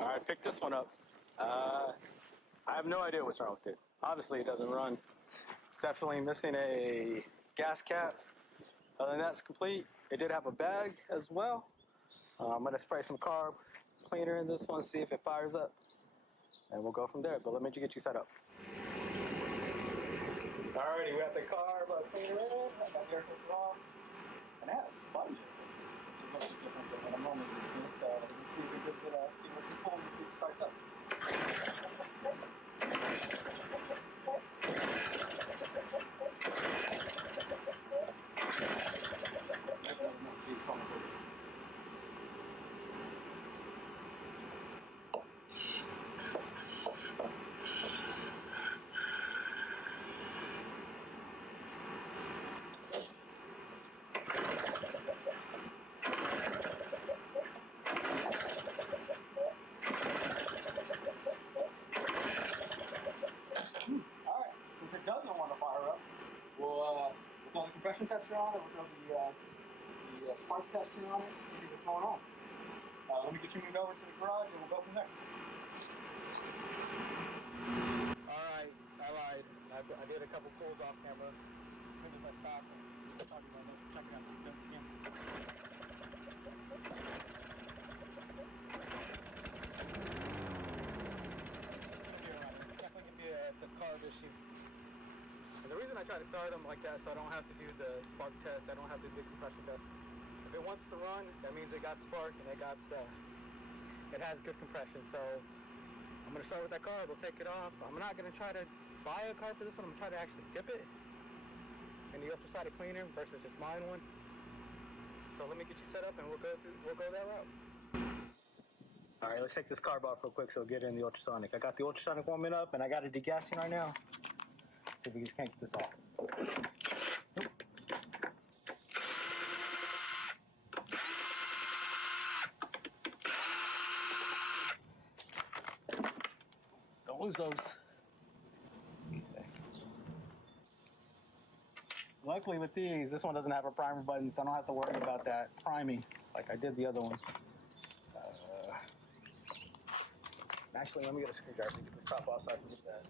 Alright, pick this one up. I have no idea what's wrong with it. Obviously it doesn't run. It's definitely missing a gas cap. Other than that, it's complete. It did have a bag as well. I'm going to spray some carb cleaner in this one, see if it fires up. And we'll go from there, but let me get you set up. Alrighty, we got the carb cleaner in. I got the air filter off. And it has sponge in it, which is much different than what I'm normally using. So let's see if it gives it a few pulls and see if it starts up. Alright, since it doesn't want to fire up, we'll throw the compression tester on it, we'll throw the spark tester on it, and see what's going on. Let me get you moved over to the garage and we'll go from there. Alright, I lied. I did a couple pulls off camera. As soon as I stopped, and talking about checking out some tests again. It's a carb issue. And the reason I try to start them like that so I don't have to do the spark test, I don't have to do the compression test. If it wants to run, that means it got spark and it has good compression. So I'm gonna start with that carb, we'll take it off. I'm not gonna try to buy a carb for this one, I'm gonna try to actually dip it in the ultra-sided cleaner versus just mine one. So let me get you set up and we'll go that route. All right, let's take this carb off real quick so we'll get in the ultrasonic. I got the ultrasonic warming up and I got it degassing right now. See if we just can't get this off. Don't lose those. Okay. Luckily with these, this one doesn't have a primer button, so I don't have to worry about that priming like I did the other one. Actually, let me get a screwdriver to get this top off so I can get that.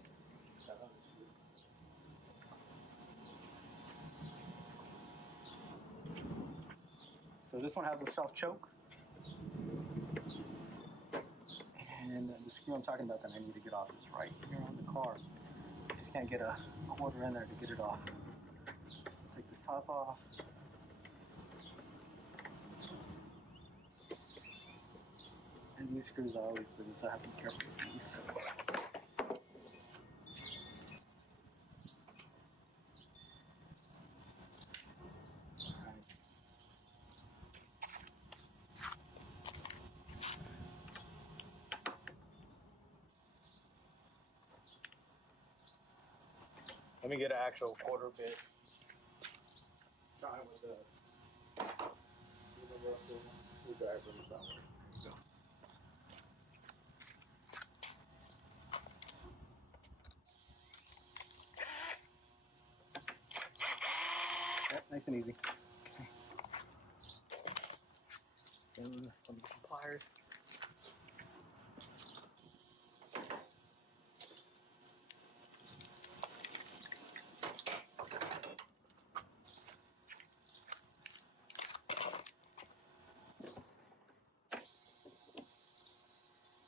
So this one has a self choke. And the screw I'm talking about that I need to get off is right here on the car. I just can't get a quarter in there to get it off. So take this top off. And these screws are always loose, so I have to be careful with these. Alright. Let me get an actual quarter bit. Try with the Russell screwdriver and something. Yep, nice and easy. Okay. Then let me get some pliers.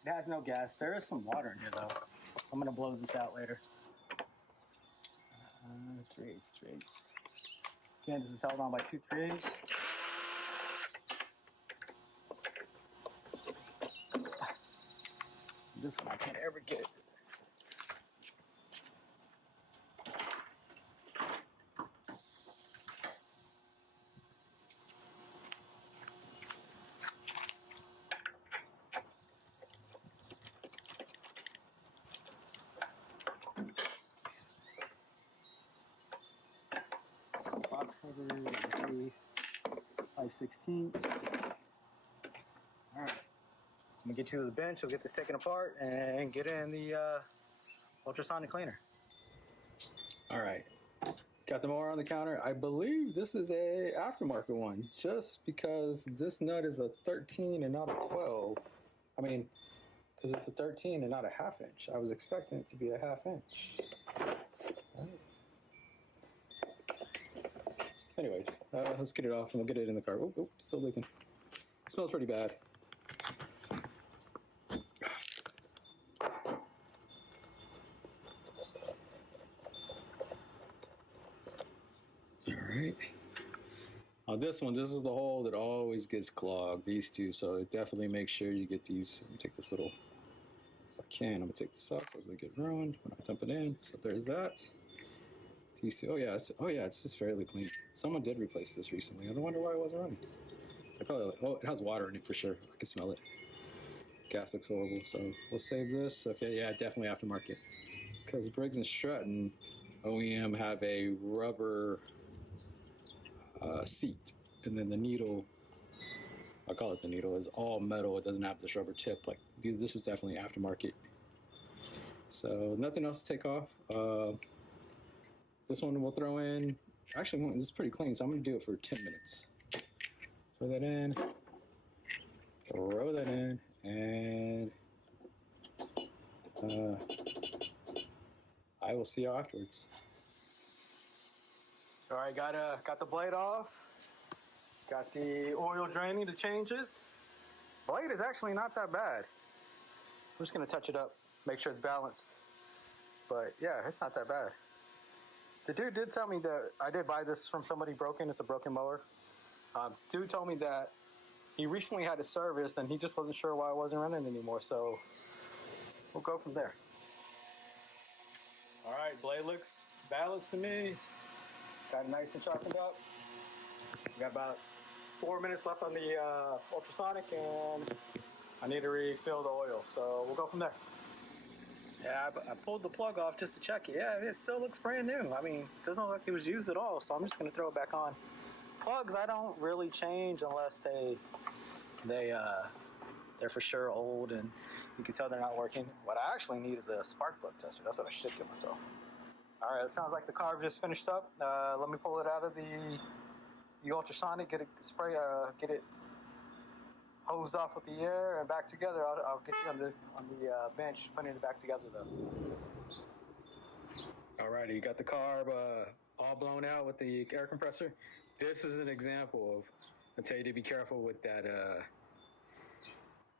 It has no gas. There is some water in here though. I'm gonna blow this out later. 3/8. Again, this is held on by 2 3/8. This one I can't ever get it. Box cover, 5/16. All right, I'm gonna get you to the bench. We'll get this taken apart and get in the ultrasonic cleaner. All right, got the mower on the counter. I believe this is a aftermarket one, just because this nut is a 13 and not a 12. I mean, because it's a 13 and not a half inch. I was expecting it to be a half inch. All right. Anyways, let's get it off and we'll get it in the car. Oh, still leaking. It smells pretty bad. All right. On this one, this is the hole that always gets clogged, these two, so definitely make sure you get these. Let me take this little, if I can, I'm gonna take this off so it get ruined when I dump it in. So there's that. These two, oh yeah, it's just fairly clean. Someone did replace this recently. I don't wonder why it wasn't running. I probably, oh, it has water in it for sure. I can smell it. Gas looks horrible, so we'll save this. Okay, yeah, definitely aftermarket. Because Briggs & Stratton OEM have a rubber seat, and then the needle, I call it the needle, is all metal. It doesn't have this rubber tip. Like this is definitely aftermarket. So nothing else to take off. This one we'll throw in. Actually, this is pretty clean, so I'm gonna do it for 10 minutes. Throw that in. Throw that in, and I will see you afterwards. All right, got the blade off. Got the oil draining to change it. Blade is actually not that bad. I'm just gonna touch it up, make sure it's balanced. But yeah, it's not that bad. The dude did tell me that I did buy this from somebody broken. It's a broken mower. Dude told me that he recently had it serviced and he just wasn't sure why it wasn't running anymore. So we'll go from there. All right, blade looks balanced to me. Got it nice and sharpened up. We got about 4 minutes left on the ultrasonic, and I need to refill the oil. So we'll go from there. Yeah, I pulled the plug off just to check it. Yeah, it still looks brand new. I mean, it doesn't look like it was used at all, so I'm just gonna throw it back on. Plugs I don't really change unless they're for sure old and you can tell they're not working. What I actually need is a spark plug tester. That's what I should give myself. All right, it sounds like the carb just finished up. Let me pull it out of the ultrasonic, get it spray, get it hosed off with the air and back together. I'll get you on the bench, putting it back together though. Alrighty, you got the carb all blown out with the air compressor. This is an example of, I tell you to be careful with that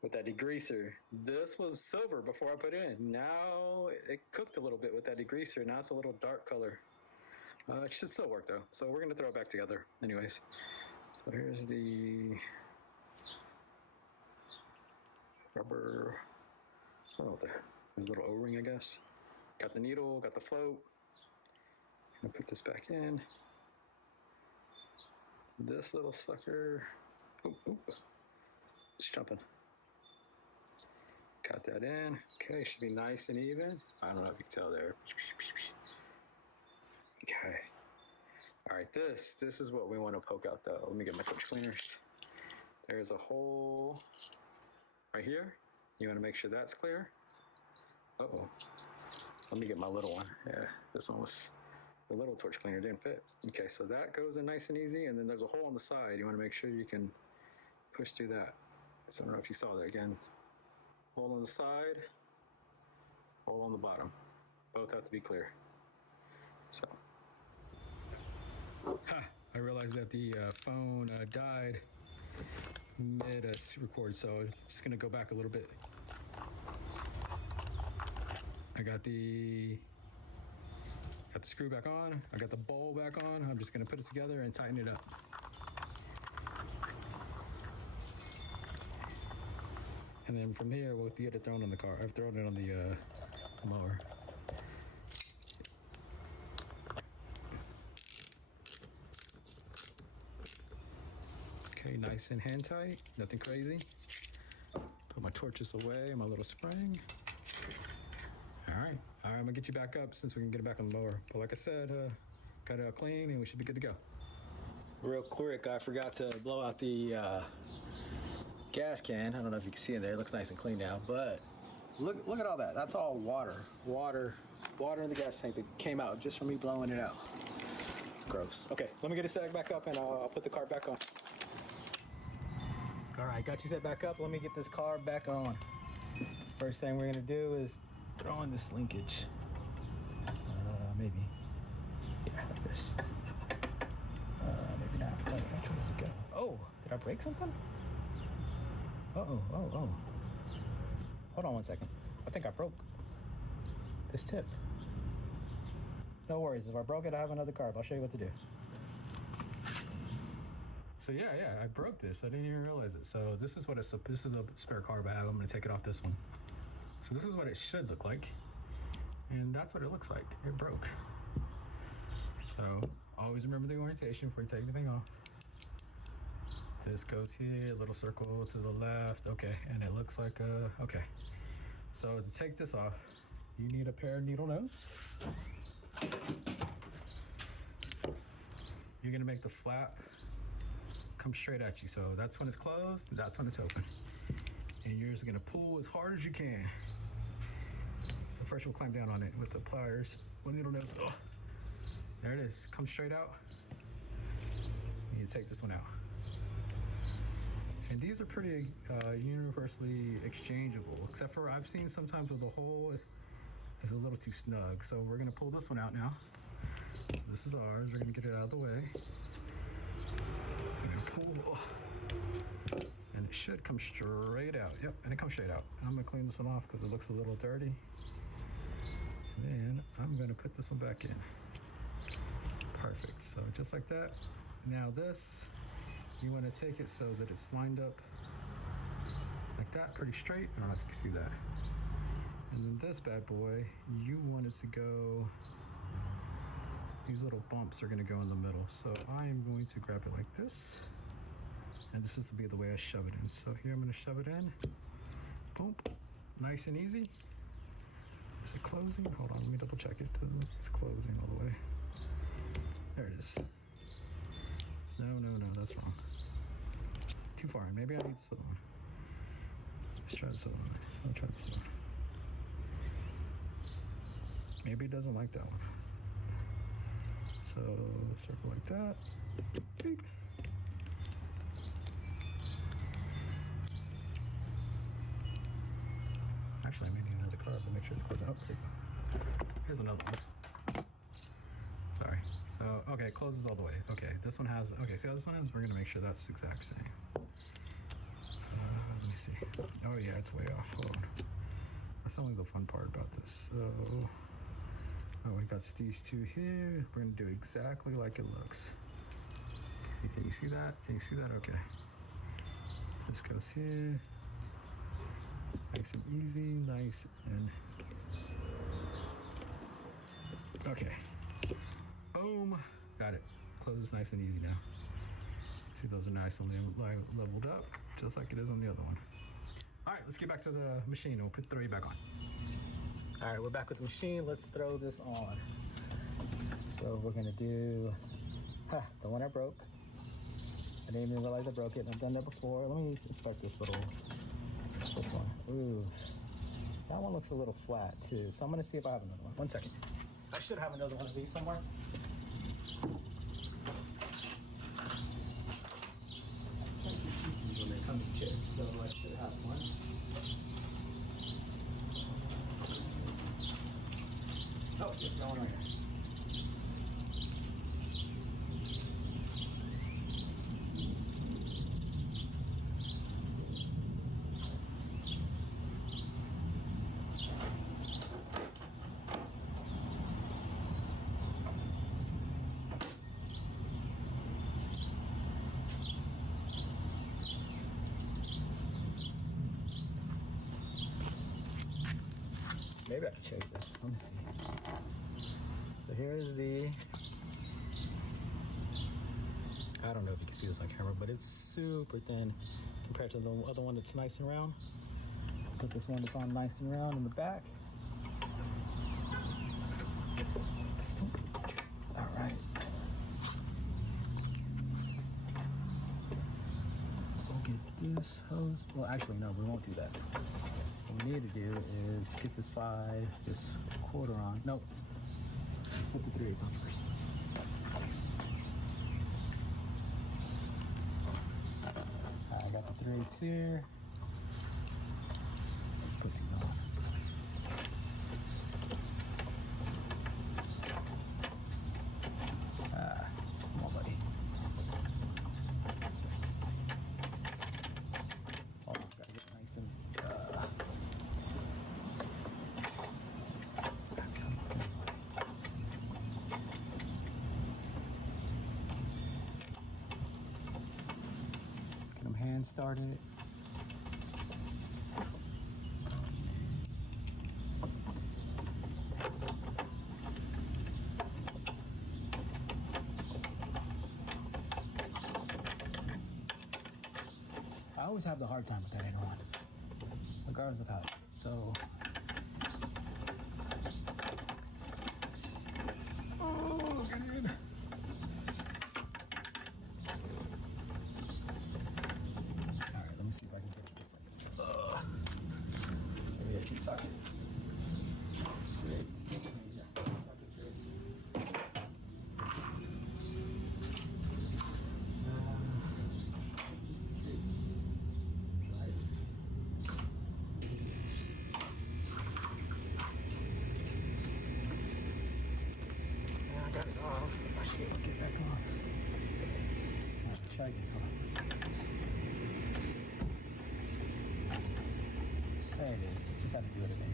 degreaser. This was silver before I put it in. Now it cooked a little bit with that degreaser. Now it's a little dark color. It should still work though. So we're gonna throw it back together anyways. So here's the rubber, there's a little O-ring I guess. Got the needle, got the float. I'm gonna put this back in. This little sucker, it's jumping. Got that in. Okay, should be nice and even. I don't know if you can tell there. Okay. All right, this is what we want to poke out though. Let me get my torch cleaners. There's a hole right here. You want to make sure that's clear. Uh-oh. Let me get my little one. Yeah, this one was, the little torch cleaner didn't fit. Okay, so that goes in nice and easy, and then there's a hole on the side. You want to make sure you can push through that. So I don't know if you saw that again. Hole on the side, hole on the bottom. Both have to be clear. So. I realized that the phone died mid-record, so it's gonna go back a little bit. I got the screw back on. I got the bowl back on. I'm just gonna put it together and tighten it up. And then from here, we'll get it thrown on the car. I've thrown it on the mower. Okay, nice and hand tight, nothing crazy. Put my torches away, my little spring. All right, I'm gonna get you back up since we can get it back on the mower. But like I said, got it all clean and we should be good to go. Real quick, I forgot to blow out the gas can. I don't know if you can see in there, it looks nice and clean now, but look at all that. That's all water in the gas tank that came out just from me blowing it out. It's gross. Okay, let me get it set back up and I'll put the car back on. All right, got you set back up. Let me get this car back on. First thing we're gonna do is throw in this linkage. Maybe. Yeah, like this. Maybe not. Oh, which one does it go? Oh, did I break something? Oh. Hold on 1 second. I think I broke this tip. No worries. If I broke it, I have another carb. I'll show you what to do. So yeah, I broke this. I didn't even realize it. So this is what this is a spare carb I have. I'm gonna take it off this one. So this is what it should look like. And that's what it looks like. It broke. So always remember the orientation before you take anything off. This goes here, little circle to the left. Okay, and it looks like okay. So to take this off, you need a pair of needle nose. You're gonna make the flap come straight at you. So that's when it's closed, that's when it's open. And you're just gonna pull as hard as you can. But first we'll climb down on it with the pliers. One needle nose, oh, there it is, come straight out. And you take this one out. And these are pretty universally exchangeable, except for I've seen sometimes with the hole is a little too snug. So we're gonna pull this one out now. So this is ours, we're gonna get it out of the way. We're gonna pull, oh, and it should come straight out. Yep, and it comes straight out. I'm gonna clean this one off because it looks a little dirty. And then I'm gonna put this one back in. Perfect, so just like that. Now this, you want to take it so that it's lined up like that, pretty straight. I don't know if you can see that. And then this bad boy, you want it to go, these little bumps are going to go in the middle. So I am going to grab it like this. And this is to be the way I shove it in. So here I'm going to shove it in. Boom. Nice and easy. Is it closing? Hold on, let me double check it. It's closing all the way. There it is. No, that's wrong. Too far in. Maybe I need this other one. Let's try this other one. I'll try this other one. Maybe it doesn't like that one. So circle like that. Beep. Actually, I may need another carb to make sure it's closed out. Here's another one. Sorry. So, okay, it closes all the way. Okay, this one has, okay, see how this one is? We're gonna make sure that's the exact same. Let me see. Oh yeah, it's way off. Hold on. That's only the fun part about this. So, oh, we got these two here. We're gonna do exactly like it looks. Can you see that? Can you see that? Okay. This goes here. Nice and easy, nice and... Okay. Boom. Got it. Closes nice and easy now. See, those are nice and leveled up, just like it is on the other one. All right, let's get back to the machine and we'll put the three back on. All right, we're back with the machine. Let's throw this on. So we're gonna do the one I broke. I didn't even realize I broke it. I've done that before. Let me inspect this one. Ooh, that one looks a little flat too. So I'm gonna see if I have another one. 1 second. I should have another one of these somewhere. When they come in kits, so I should have one. Oh, yeah, no one right here. Maybe I can show you this. Let me see. So here's the, I don't know if you can see this on camera, but it's super thin compared to the other one that's nice and round. Put this one that's on nice and round in the back. All right. We'll get this hose. Well, actually, no, we won't do that. What we need to do is get this quarter on. Nope. Put the 3/8 on first. I got the 3/8 here. Let's put these on. started. I always have the hard time with that aileron, regardless of how. So, oh, get in. All right, let me see if I can get it different. Maybe I keep talking. Great. Get back on. Alright, try again. Come on. There it is. Just have to do it again.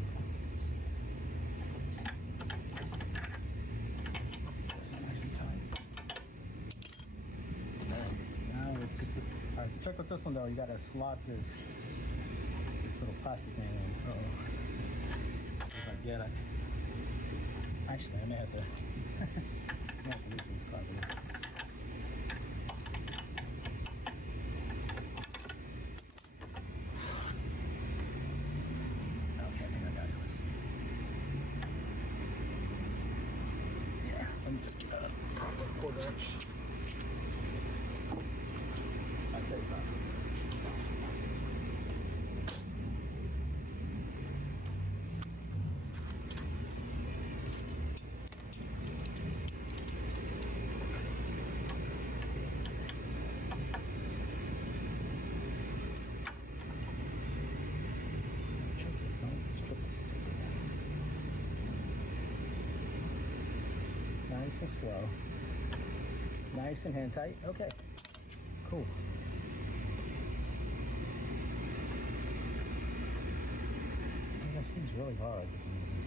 That's nice and tight. Alright, now let's get this. Alright, to check with this one though, you gotta slot this little plastic thing in. Uh-oh. See if I get it. Actually, I may have to. I may have to loosen this carburetor. Okay, I think I got it. Let's see. Yeah, let me just get a quarter inch. I'd say about. Nice and slow. Nice and hand tight. Okay. Cool. That seems really hard for some reason.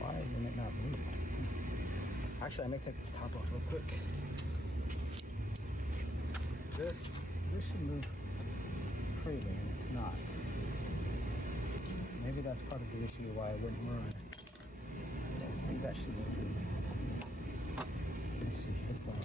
Why isn't it not moving? Actually, I may take this top off real quick. This should move freely, and it's not. Maybe that's part of the issue why it wouldn't run. See, that should move freely. Let's see, let's borrow.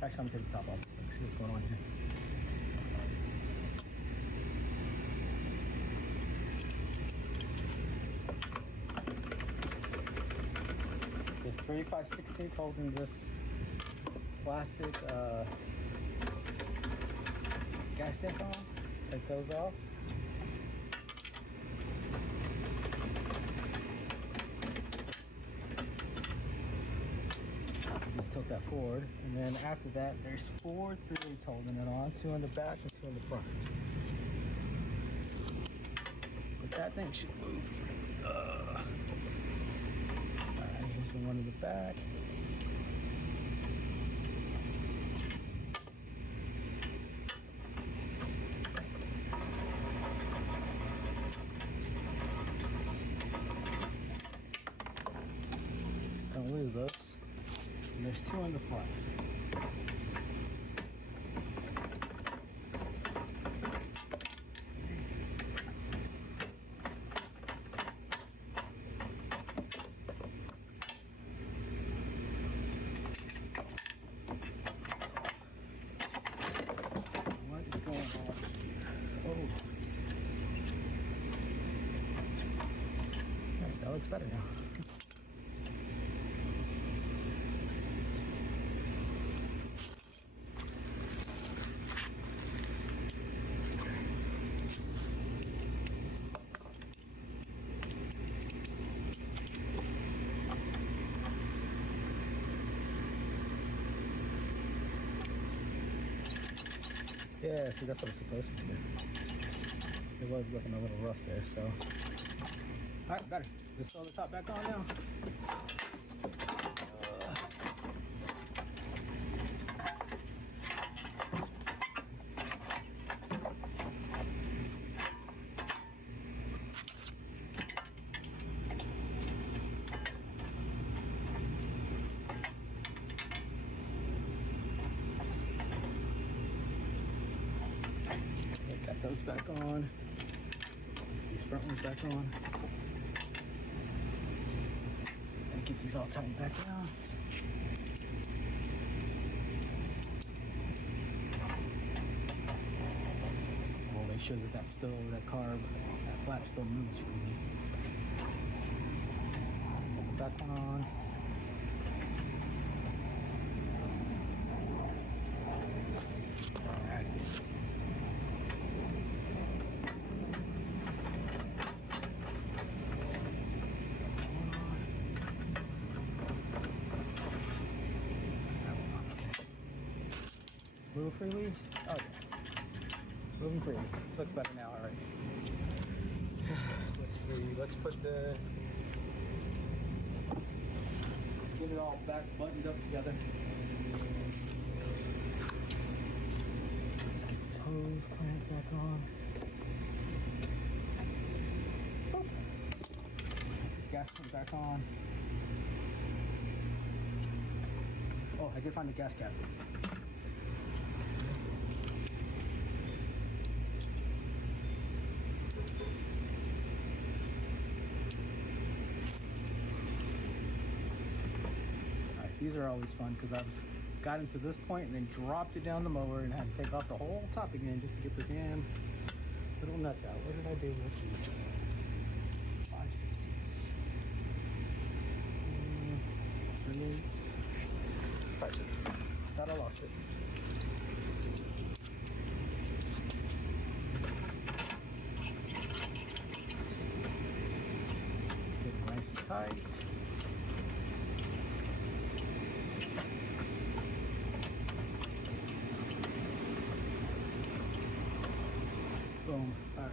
Actually, I'm gonna take the top off. See what's going on too. There's 3 5/16 holding this plastic gas tank on. Take those off. Just tilt that forward, and then after that, there's 4 3/8 holding it on, 2 in the back and 2 in the front. But that thing should move freely. Alright, here's the one in the back. Don't lose those. And there's 2 in the front. What is going on? Oh. There, that looks better now. Yeah, see, that's what it's supposed to do. It was looking a little rough there, so. All right, better. Just throw the top back on now. Got those back on. These front ones back on. And get these all tightened back down. We'll make sure that that's still, that carb, that flap still moves freely. Put the back one on. Move freely? Oh yeah. Moving freely. Looks better now, alright. Let's see, let's put the... Let's get it all back buttoned up together. Let's get this hose clamped back on. Let's get this gas tank back on. Oh, I did find the gas cap. These are always fun because I've gotten to this point and then dropped it down the mower and had to take off the whole top again just to get the damn little nuts out. What did I do with these? 5/16. 3/8. 5/16. Thought I lost it. Get it nice and tight. Boom. Alright.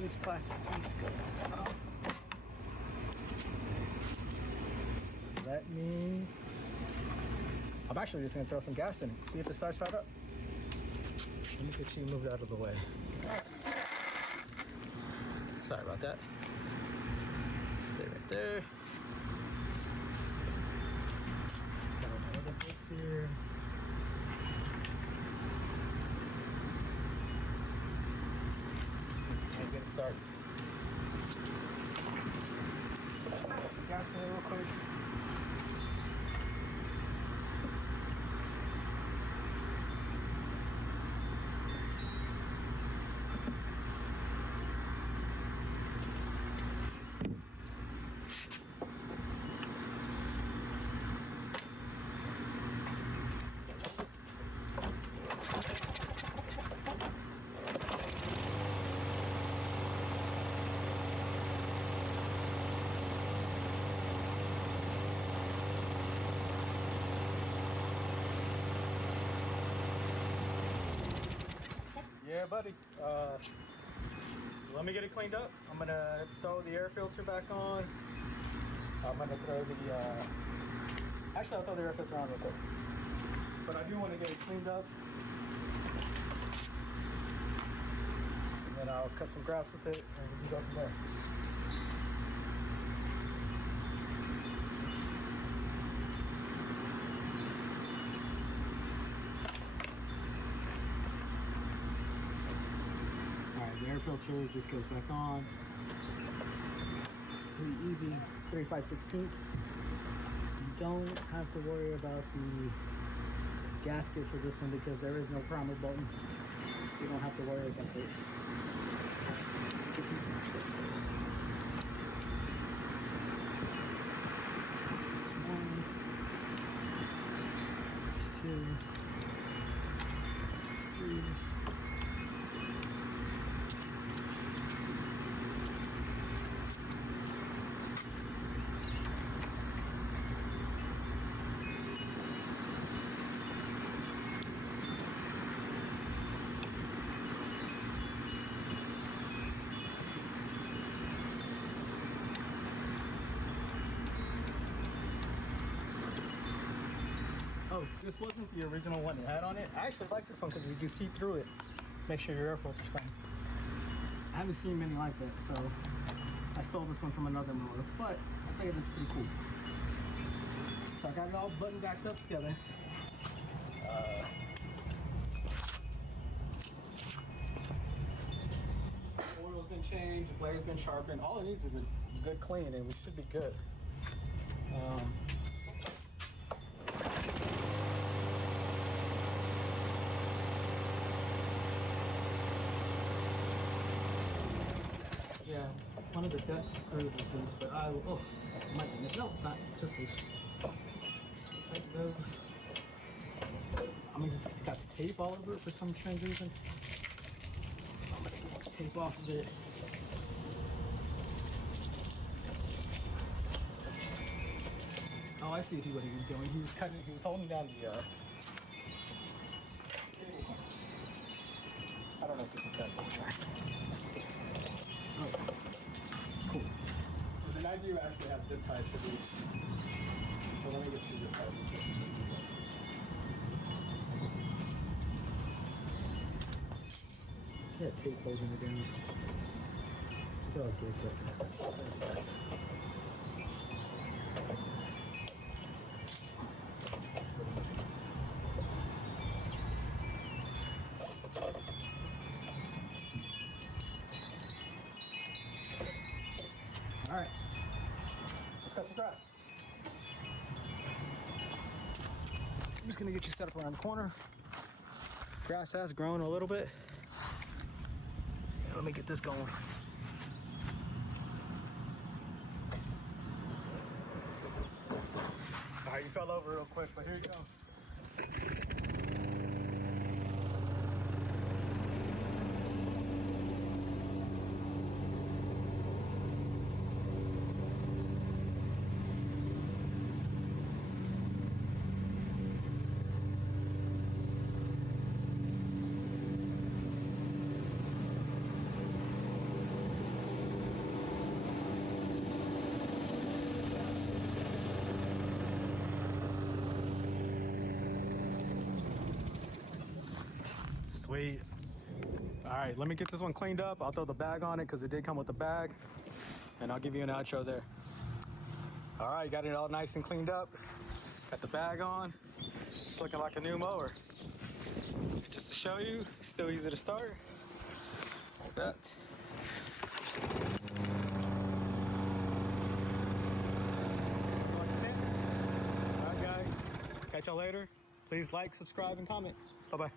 This plastic piece goes on top. Let me... I'm actually just going to throw some gas in it. See if it starts right up. Let me get you moved out of the way. Sorry about that. Stay right there. Got another bit here. Get it started. Throw some gas in there real quick. Yeah, buddy. Let me get it cleaned up. I'm gonna throw the air filter back on. I'm gonna throw the, actually I'll throw the air filter on real quick. But I do want to get it cleaned up. And then I'll cut some grass with it and we can go from there. The air filter just goes back on. Pretty easy, 3 5/16. You don't have to worry about the gasket for this one because there is no primer button. You don't have to worry about it. One, two, three. So this wasn't the original one it had on it. I actually like this one because you can see through it. Make sure your air filter's clean. I haven't seen many like that, so I stole this one from another mower, but I think it was pretty cool. So I got it all buttoned backed up together. Oil's been changed, the blade's been sharpened. All it needs is a good clean and we should be good. Yeah, one of the deck screws is loose, but I will, oh, my goodness, no, it's not, it's just loose. Like those. I mean, it got tape all over it for some strange reason. I'm gonna get this tape off of it. Oh, I see what he was doing. He was holding down the cable clamps. I don't know if this is that picture. Oh, cool. So then I do actually have zip ties for these. So let me get two zip ties. Yeah, tape holding it down. It's all good, but that's nice. All right, let's cut some grass. I'm just gonna get you set up around the corner. Grass has grown a little bit. Let me get this going. All right, you fell over real quick, but here you go. Sweet. All right, let me get this one cleaned up. I'll throw the bag on it because it did come with the bag, and I'll give you an outro there. All right, got it all nice and cleaned up. Got the bag on. It's looking like a new mower. Just to show you, still easy to start. Like that. All right, guys. Catch y'all later. Please like, subscribe, and comment. Bye-bye.